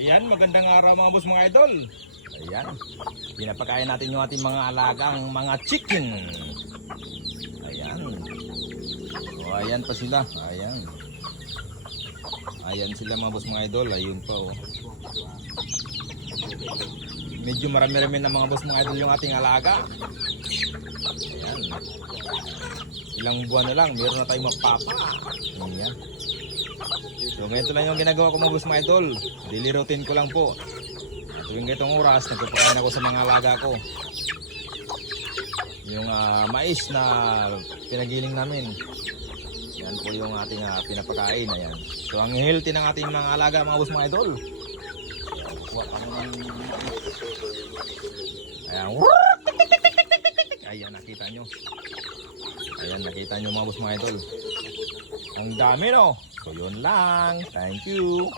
Ayan, magandang araw mga boss mga idol. Ayan, pinapakain natin yung ating mga alagang mga chicken. Ayan. O, ayan pa sila. Ayan. Ayan sila mga boss mga idol. Ayun pa oh. Medyo marami-rami na mga boss mga idol yung ating alaga. Ayan. Ilang buwan na lang, meron na tayong mapapa. Ayan. So ganito lang yung ginagawa ko mga boss mga idol. Daily routine ko lang po. At tuwing ganitong oras, nagpapakain ako sa mga alaga ko. Yung mais na pinagiling namin. Yan po yung ating pinapakain. Ayan. So ang healthy ng ating mga alaga mga boss mga idol. Ayan. Ayan, nakita nyo. Ayan, nakita nyo mga boss mga idol. Ang dami no. So yun lang. Thank you.